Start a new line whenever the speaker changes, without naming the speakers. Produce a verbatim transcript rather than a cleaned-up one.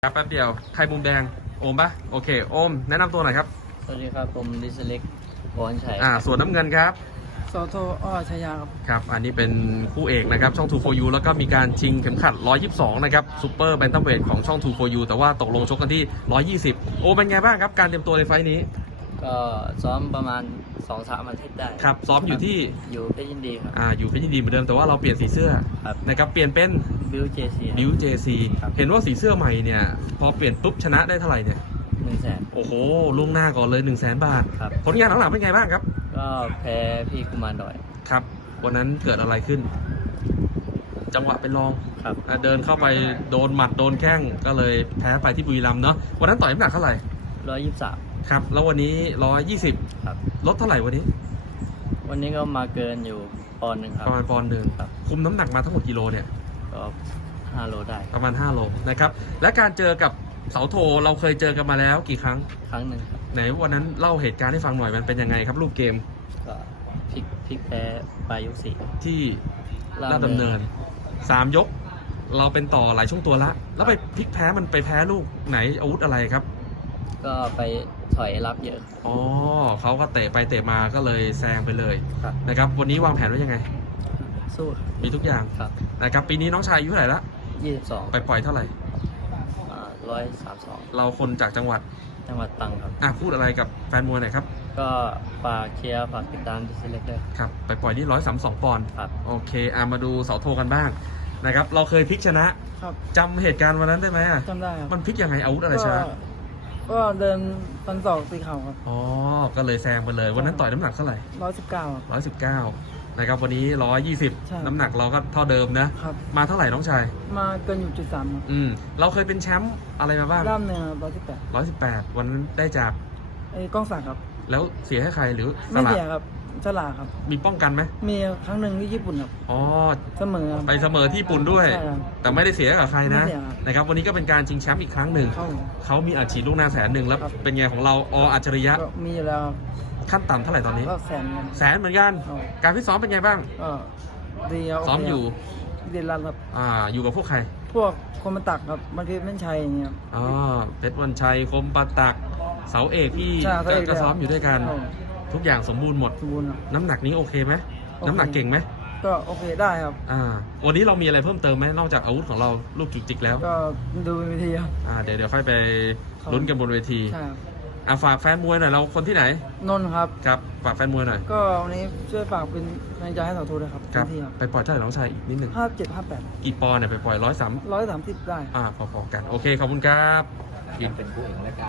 ครับแป๊บเดียวใครมุมแดงโอมปะโอเคโอมแนะนำตัวหน่อยครับ
สวัสดีครับผมดิสเล็กบอลชัย
อ่าส่วนน้ำเงินครับ
โซโทอ้อชยาครับ
ครับอันนี้เป็นคู่เอกนะครับช่อง ทู โฟร์ ยู แล้วก็มีการชิงเข็มขัดหนึ่งร้อยยี่สิบสองนะครับซูเปอร์แบนตัมเวทของช่อง ทู โฟร์ ยู แต่ว่าตกลงชกกันที่หนึ่งร้อยยี่สิบโอเป็นไงบ้างครับการเตรียมตัวในไฟล์นี้
ก็ซ้อมประมาณ สองถึงสาม อาทิตย์ได้
ครับซ้อมอยู่ที่
อยู่เพชรยินดีครับ
อ่าอยู่เพชรยินดีเหมือนเดิมแต่ว่าเราเปลี่ยนสีเสื้อนะครับเปลี่ยนเป็น
บิวเจซี
บิวเจซีเห็นว่าสีเสื้อใหม่เนี่ยพอเปลี่ยนปุ๊บชนะได้เท่าไหร่เนี่ย
หนึ่งแสน
โอ้โหล่วงหน้าก่อนเลยหนึ่งแสนบาท
ครับ
ผลงานหลังๆเป็นไงบ้างครับ
ก็แพ้พี่กุมารดอย
ครับวันนั้นเกิดอะไรขึ้นจังหวะเป็นรอง
ครับ
เดินเข้าไปโดนหมัดโดนแข้งก็เลยแพ้ไปที่บุรีรัมย์เนาะวันนั้นต่อยน้ำหนักเท่าไหร่
ร้อยยี่สิบสาม
ครับแล้ววันนี้ร้อยยี่สิบ
ครับ
ลดเท่าไหร่วันนี้
วันนี้ก็มาเกินอยู่ปอนด์หนึ่งครับ
ประมาณปอนด์หนึ่ง
ครับ
คุมน้ำหนักมาทั้งหมดกิโลเนี่ย
ก็ห้าโลได้
ประมาณห้าโลนะครับและการเจอกับเสาโทเราเคยเจอกันมาแล้วกี่ครั้ง
ครั้งหนึ่งครับ
ไหนวันนั้นเล่าเหตุการณ์ให้ฟังหน่อยมันเป็นยังไงครับรูปเกม
ก็พลิกพลิกแพ้ปลายยกสี่
ที่ลาดดำเนินสามยกเราเป็นต่อหลายช่วงตัวละแล้วไปพลิกแพ้มันไปแพ้ลูกไหนอาวุธอะไรครับ
ก็ไปถอยรับเยอะ
อ๋อเขาก็เตะไปเตะมาก็เลยแซงไปเลย
ครับ
นะครับวันนี้วางแผนไว้ยังไง
สู้
มีทุกอย่าง
ครับ
นะครับปีนี้น้องชายอายุเท่าไหร่ละ
ยี่สิบสอง
ไปปล่อยเท่าไหร่
ร้อยสามสอง
เราคนจากจังหวัด
จังหวัดตรังครับ
อ่ะพูดอะไรกับแฟนมวยหน่อยครับ
ก็ฝากเชียร์ฝากติดตามดิสเล็กด้วย
ครับไปปล่อยที่ร้อยสามสองปอนด์
ครับ
โอเคอ่ะมาดูเสาโทกันบ้างนะครับเราเคยพลิกชนะครับจำเหตุการณ์วันนั้นได้ไหม
จำได้ครับ
มันพลิกยังไงอาวุธอะไรชนะ
ก็เดินฟันศอกตีเข่าครับ
อ๋อก็เลยแซงไปเลยวันนั้นต่อยน้ำหนักเท่าไหร่
ร้อยสิบเก้า
ร้อยสิบเก้านะครับวันนี้ร้อยยี่สิบน้ำหนักเราก็เท่าเดิมนะครับมาเท่าไหร่น้องชาย
มาเกินอยู่จุดสาม
อืมเราเคยเป็นแชมป์อะไรมาบ้าง
ล่ามเนื้อร้อยสิบแปด
ร้อยสิบแปดวันนั้นได้จาก
ไอ้กล้องศักดิ์ครับ
แล้วเสียให้ใครหรือ
ไม่เสียครับฉลาดครับ
มีป้องกันไหม
มีครั้งหนึ่งที่ญี่ปุ่นครับ
อ๋อ
เสมอ
ไปเสมอที่ญี่ปุ่นด้วยแต่ไม่ได้เสียกับใครนะนะครับวันนี้ก็เป็นการชิงแชมป์อีกครั้งหนึ่งเขามีอัดฉีดลูกหน้าแสนหนึ่งแล้วเป็นไงของเราออัจฉริยะ
มีแล้ว
ขั้นต่ำเท่าไหร่ตอนนี้
ก็แสน
แสนเหมือนกันการฟิตซ้อมเป็นไงบ้าง
ดี
ซ้อมอยู่
ดีรันครับ
อ่าอยู่กับพวกใคร
พวกคมปตักครับมันคือเป็นชัยอย่างเงี้ย
อ๋อเพชรวันชัยคมปตักเสาเอกที่ก็ซ้อมอยู่ด้วยกันทุกอย่างสมบูรณ์หมดน้ำหนักนี้โอเคไหมน้ำหนักเก่งไหม
ก็โอเคได้ครับ
อ่าวันนี้เรามีอะไรเพิ่มเติมไหมนอกจากอาวุธของเราลูกจุกจิกแล้ว
ก็ดูเวทีครับ
อ่าเดี๋ยวเดี๋ยวค่อยไปลุ้นกันบนเวที
ใช่
อ่าฝากแฟนมวยหน่อยเราคนที่ไหน
นนท์ครับ
ครับฝากแฟนมวยหน่อย
ก็วันนี้ช่วยฝากเป็นกำลังใจให้เสาโทด้วยครับ
ครับไปปล่อยเท่าไหร่น้องชายอีกนิดหนึ่ง
ห้าเจ็ดห้าแปด
กี่ปอนด์เนี่ยไปปล่อยร้อยสาม
ร้อยสามสิบได้
อ่าพอๆกันโอเคขอบคุณครับ
ยินเป็นผู้เอกแล้วกัน